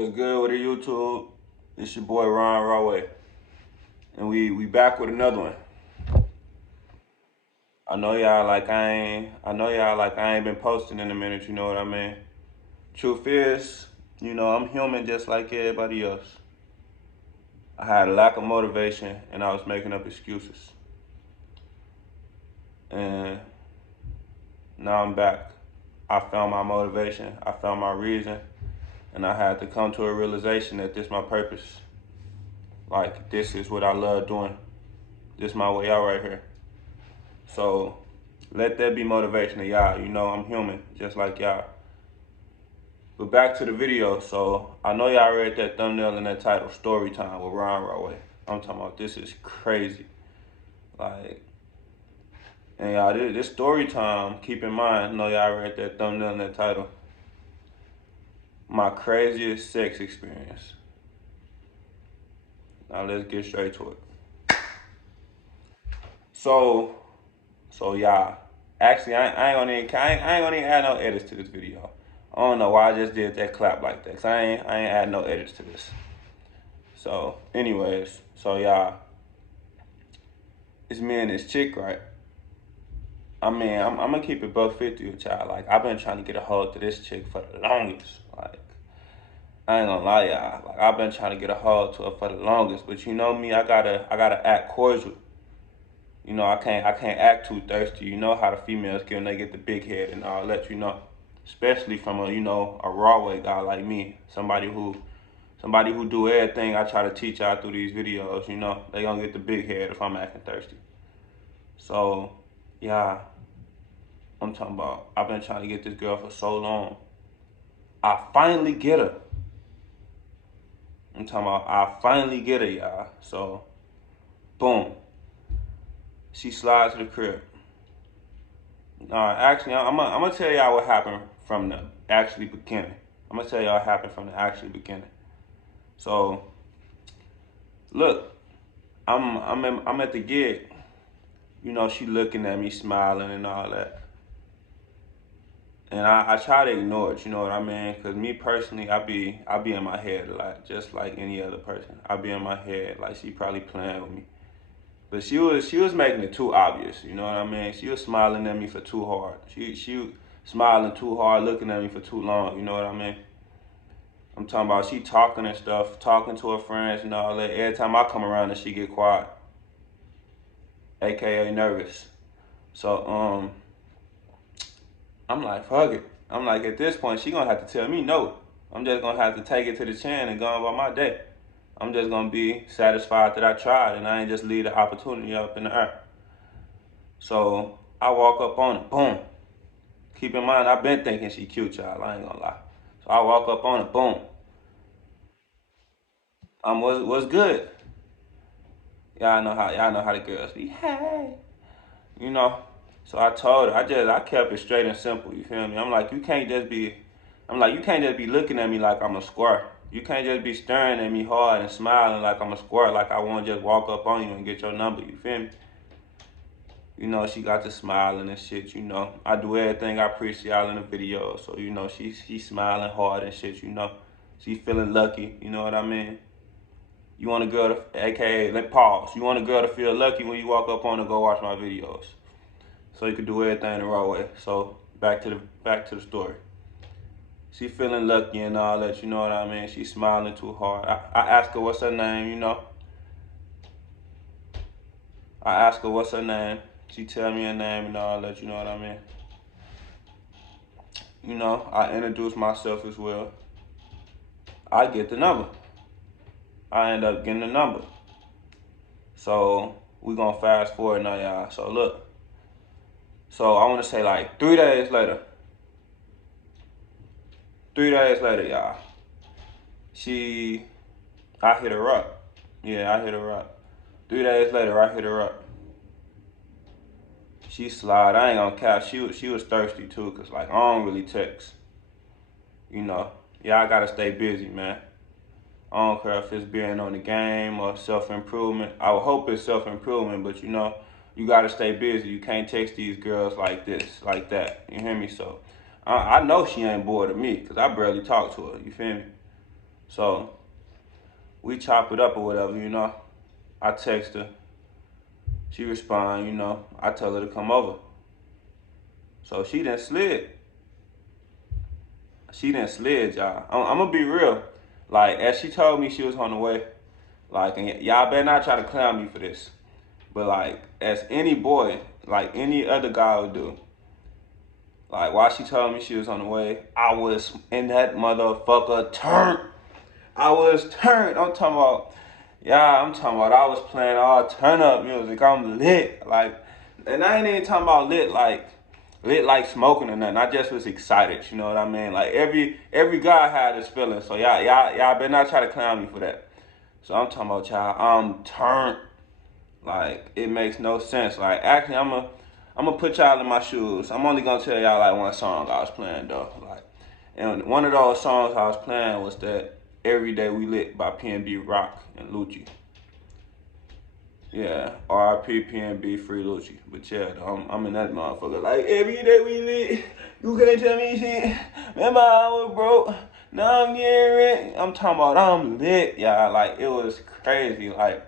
What's good with the YouTube? It's your boy Rawway, and we back with another one. I ain't been posting in a minute. You know what I mean? Truth is, I'm human just like everybody else. I had a lack of motivation, and I was making up excuses. And now I'm back. I found my motivation. I found my reason, and I had to come to a realization that this is my purpose. Like, this is what I love doing. This is my way out right here. So let that be motivation to y'all. I'm human, just like y'all. But back to the video. So I know y'all read that thumbnail and that title, StoryTime with Rawway. I'm talking about this is crazy. Like, and y'all, this story time, keep in mind, I know y'all read that thumbnail and that title. My craziest sex experience. Now let's get straight to it. So y'all, actually I ain't gonna even add no edits to this video. I don't know why I just did that clap like that. Cause I ain't add no edits to this. So anyways, y'all, it's me and this chick, right? I mean, I'm gonna keep it buck 50 with y'all. Like, I've been trying to get a hold to this chick for the longest. Like, I ain't gonna lie, y'all. Like, I've been trying to get a hold to her for the longest. But you know me, I gotta act cordial. I can't act too thirsty. You know how the females get when they get the big head and all that, especially from a Rawway guy like me, somebody who do everything I try to teach y'all through these videos. They gonna get the big head if I'm acting thirsty. So yeah, I'm talking about, I've been trying to get this girl for so long. I finally get her. I'm talking about, I finally get her, y'all. So boom, she slides to the crib. Actually, I'm gonna tell y'all what happened from the actually beginning. I'm gonna tell y'all what happened from the actually beginning. So, look, I'm at the gig. She looking at me, smiling and all that. And I try to ignore it, you know what I mean? Cause me personally, I be in my head a lot, just like any other person. I be in my head like she probably playing with me. But she was making it too obvious, you know what I mean? She was smiling at me for too hard. She was smiling too hard, looking at me for too long, you know what I mean? I'm talking about she talking and stuff, talking to her friends and all that. Every time I come around and she get quiet, AKA nervous. So I'm like, fuck it. I'm like, at this point, she gonna have to tell me no. I'm just gonna have to take it to the chin and go on about my day. I'm just gonna be satisfied that I tried and I ain't just leave the opportunity up in the air. So I walk up on it, boom. Keep in mind, I've been thinking she cute, y'all. I ain't gonna lie. So I walk up on it, boom. What's good? Y'all know how the girls be. Hey, you know. So I told her, I kept it straight and simple. You feel me? I'm like, you can't just be looking at me like I'm a square. You can't just be staring at me hard and smiling like I'm a square, like I want to just walk up on you and get your number. You feel me? She got to smiling and shit. I do everything I preach y'all in the video. So she's smiling hard and shit. She feeling lucky. You know what I mean? You want a girl to, AKA, let pause. You want a girl to feel lucky when you walk up on her, go watch my videos. So you can do everything the right way. So back to the story. She feeling lucky and all that, you know what I mean? She's smiling too hard. I asked her what's her name, I asked her what's her name. She tell me her name and all that, you know what I mean? I introduce myself as well. I get the number. I end up getting the number. So we gonna fast forward now, y'all. So look. So I wanna say like 3 days later. 3 days later, y'all. I hit her up. Yeah, I hit her up. 3 days later, I hit her up. She slide. I ain't gonna cap. She was thirsty too, cause like I don't really text. Yeah, I gotta stay busy, man. I don't care if it's being on the game or self-improvement. I would hope it's self-improvement, but you gotta stay busy. You can't text these girls like this, like that. You hear me? So I know she ain't bored of me, cause I barely talk to her. You feel me? So we chop it up or whatever, you know. I text her. She respond, you know. I tell her to come over. So she done slid. She done slid, y'all. I'm gonna be real. Like, as she told me she was on the way, like, and y'all better not try to clown me for this. But like, as any boy, like any other guy would do, like while she told me she was on the way, I was in that motherfucker turned. I was turned. I'm talking about I was playing all turn up music. I'm lit. Like, and I ain't even talking about lit like smoking or nothing. I just was excited, you know what I mean? Like every guy had this feeling. So y'all better not try to clown me for that. So I'm talking about y'all, I'm turned. Like, it makes no sense. Like, actually, I'm gonna put y'all in my shoes. I'm only gonna tell y'all like one song I was playing though. Like, and one of those songs I was playing was that "Every Day We Lit" by PNB Rock and Lucci. Yeah, R.I.P. PNB, Free Lucci. But yeah, though, I'm in that motherfucker. Like, every day we lit, you can't tell me shit. Remember I was broke, now I'm getting rich. I'm talking about I'm lit, y'all. Like, it was crazy. Like,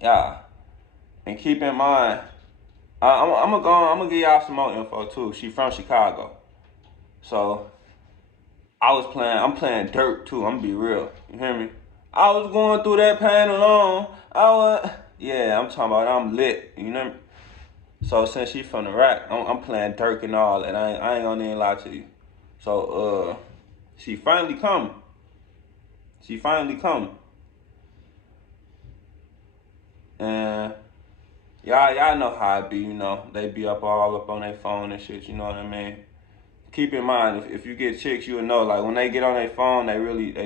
yeah. And keep in mind, I'm gonna give y'all some more info too. She from Chicago, so I'm playing dirt too. I'm gonna be real. You hear me? I was going through that pain alone. Yeah, I'm talking about I'm lit. You know? So since she from the rack, I'm playing Dirk and all that. I ain't gonna even lie to you. So she finally come. She finally come. And y'all know how it be. You know, they be all up on their phone and shit. You know what I mean? Keep in mind, if you get chicks, you'll know, like, when they get on their phone, they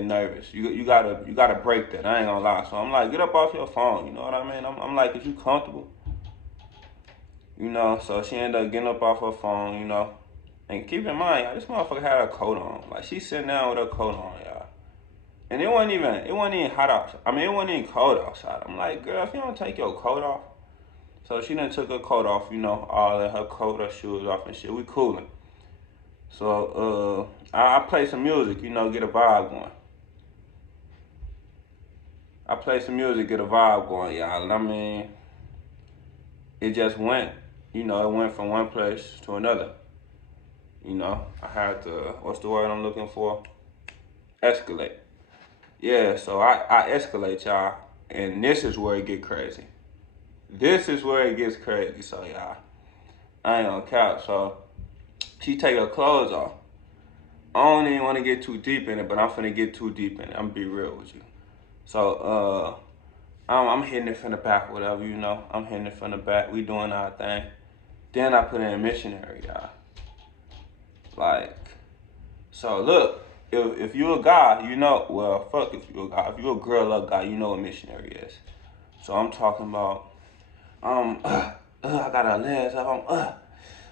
nervous. You gotta break that. I ain't gonna lie. So I'm like, get up off your phone. You know what I mean? I'm like, is you comfortable? You know. So she ended up getting up off her phone. You know. And keep in mind, y'all, this motherfucker had a coat on. Like, she sitting down with her coat on, y'all. And it wasn't even hot outside. I mean, it wasn't even cold outside. I'm like, girl, if you don't take your coat off. So she done took her coat off. You know, all of her coat, her shoes off and shit. We cooling. So I play some music, you know, get a vibe going. I play some music, get a vibe going, y'all. And I mean, it just went, you know, it went from one place to another. You know, I had to, what's the word I'm looking for? Escalate. Yeah, so I escalate, y'all. And this is where it get crazy. This is where it gets crazy, so y'all. I ain't gonna count. So she take her clothes off. I don't even want to get too deep in it, but I'm finna get too deep in it. I'm gonna be real with you. So, I'm hitting it from the back, whatever, you know. I'm hitting it from the back. We doing our thing. Then I put in missionary, y'all. Like, so look, if you a guy, you know, well, fuck if you a guy. If you a girl or guy, you know what missionary is. So I'm talking about, I got her legs up.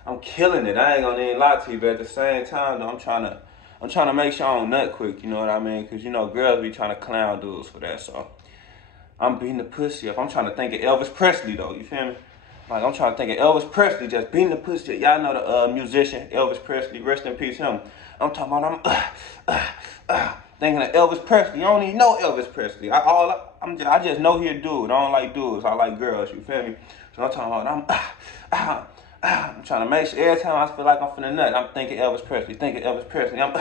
I'm killing it. I ain't gonna even lie to you, but at the same time, though, I'm trying to make sure I don't nut quick. You know what I mean? Cause you know girls be trying to clown dudes for that. So I'm beating the pussy up. I'm trying to think of Elvis Presley though. You feel me? Like, I'm trying to think of Elvis Presley just beating the pussy up. Y'all know the musician Elvis Presley. Rest in peace, him. I'm talking about thinking of Elvis Presley. I don't even know Elvis Presley. I just know he a dude. I don't like dudes. I like girls. You feel me? So I'm talking about I'm trying to make sure every time I feel like I'm finna nut, I'm thinking Elvis Presley. Thinking Elvis Presley. I'm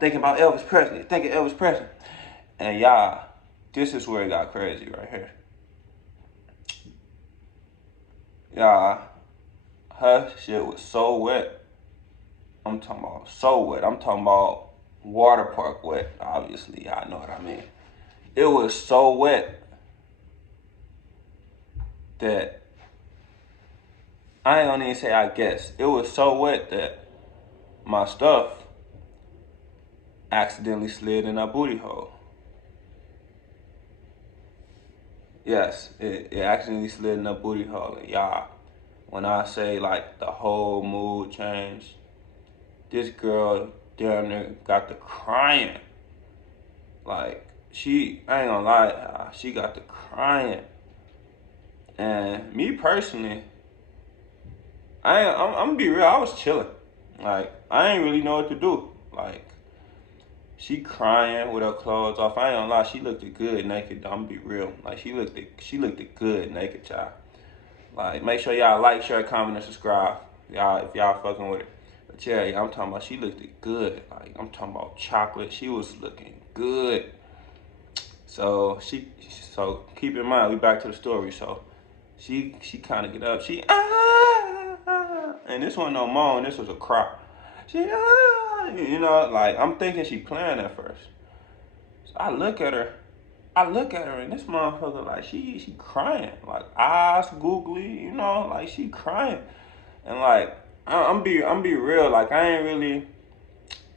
thinking about Elvis Presley. Thinking Elvis Presley. And y'all, this is where it got crazy right here. Y'all, her shit was so wet. I'm talking about so wet. I'm talking about water park wet. Obviously, y'all know what I mean. It was so wet that I ain't gonna even say I guess. It was so wet that my stuff accidentally slid in her booty hole. Yes, it accidentally slid in her booty hole. And y'all, when I say like the whole mood changed, this girl down there got the crying. Like, I ain't gonna lie, she got the crying. And me personally, I'm gonna be real, I was chilling. Like, I ain't really know what to do. Like, She crying with her clothes off. I ain't gonna lie, she looked good naked. I'm gonna be real. Like she looked good naked, y'all. Like make sure y'all like, share, comment, and subscribe. Y'all if y'all fucking with it. But yeah, I'm talking about she looked good. Like I'm talking about chocolate. She was looking good. So so keep in mind we back to the story. So she kind of get up. And this wasn't no moan. This was a cry. You know, like I'm thinking she playing at first. So I look at her, and this motherfucker like she crying, like eyes googly, you know, like she crying, and like I'm be real, like I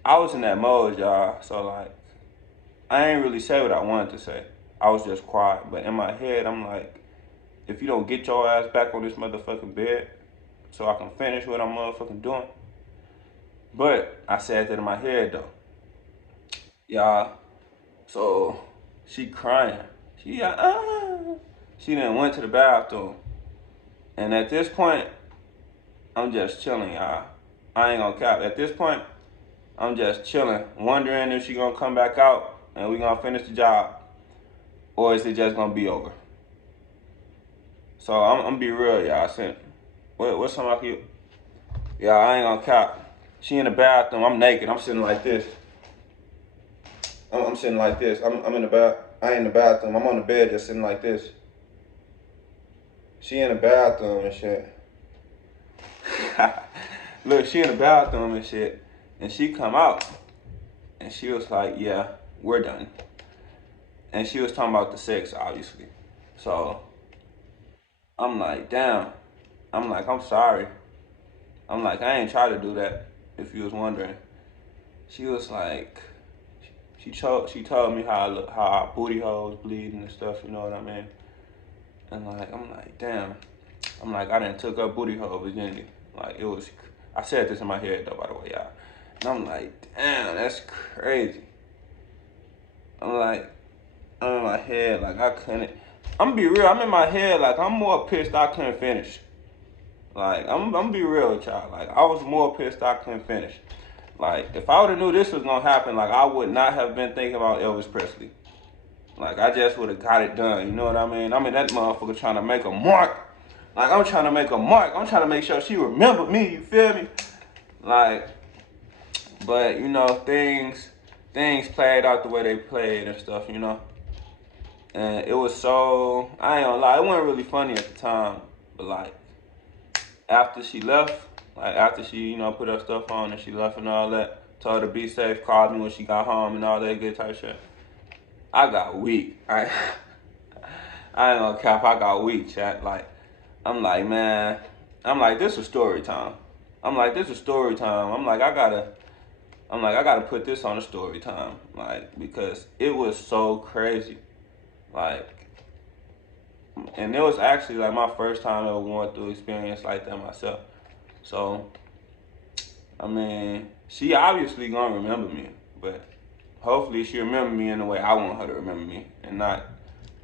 was in that mode, y'all. So like I ain't really say what I wanted to say. I was just quiet, but in my head I'm like, if you don't get your ass back on this motherfucking bed, so I can finish what I'm motherfucking doing. But I said that in my head though, y'all. So she crying. She like, ah. She then went to the bathroom. And at this point, I'm just chilling, y'all. I ain't gonna cap. At this point, I'm just chilling, wondering if she gonna come back out and we gonna finish the job, or is it just gonna be over? So I'm gonna be real, y'all. What's something I could? Yeah, I ain't gonna cap. She in the bathroom. I'm naked. I'm sitting like this. I'm sitting like this. I'm in the bath. I ain't in the bathroom. I'm on the bed just sitting like this. She in the bathroom and shit. Look, she in the bathroom and shit. And she come out. And she was like, yeah, we're done. And she was talking about the sex, obviously. So, I'm like, damn. I'm like, I'm sorry. I'm like, I ain't try to do that, if you was wondering. She was like, she told me how our booty holes bleeding and stuff, you know what I mean? And like, I'm like, damn. I'm like, I done took her booty hole virginity. Like, it was, I said this in my head though, by the way, y'all. And I'm like, damn, that's crazy. I'm like, I'm in my head, like I couldn't. I'm gonna be real, I'm in my head, like I'm more pissed I couldn't finish. Like, I'm gonna be real with y'all. Like, I was more pissed I couldn't finish. Like, if I would've knew this was gonna happen, like, I would not have been thinking about Elvis Presley. Like, I just would've got it done, you know what I mean? I mean, that motherfucker trying to make a mark. Like, I'm trying to make a mark. I'm trying to make sure she remembered me, you feel me? Like, but, you know, things played out the way they played and stuff, you know? And it was so, I ain't gonna lie, it wasn't really funny at the time, but like, after she left, like after she, you know, put her stuff on and she left and all that, told her to be safe, called me when she got home and all that good type shit, I got weak. I ain't gonna cap, I got weak, chat. Like, I'm like, man, I'm like, this is story time. I'm like, this is story time. I'm like, I gotta put this on a story time. Like, because it was so crazy. Like, and it was actually like my first time ever going through experience like that myself. So, I mean, she obviously gonna remember me, but hopefully she remember me in the way I want her to remember me, and not,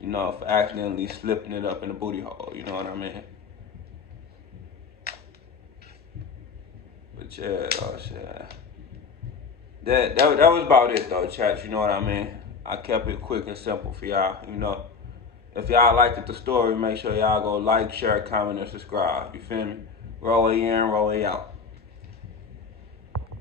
you know, for accidentally slipping it up in the booty hole. You know what I mean? But yeah, oh shit. That was about it though, chat. You know what I mean? I kept it quick and simple for y'all. You know, if y'all liked the story, make sure y'all go like, share, comment, and subscribe. You feel me? Rawway in, Rawway out.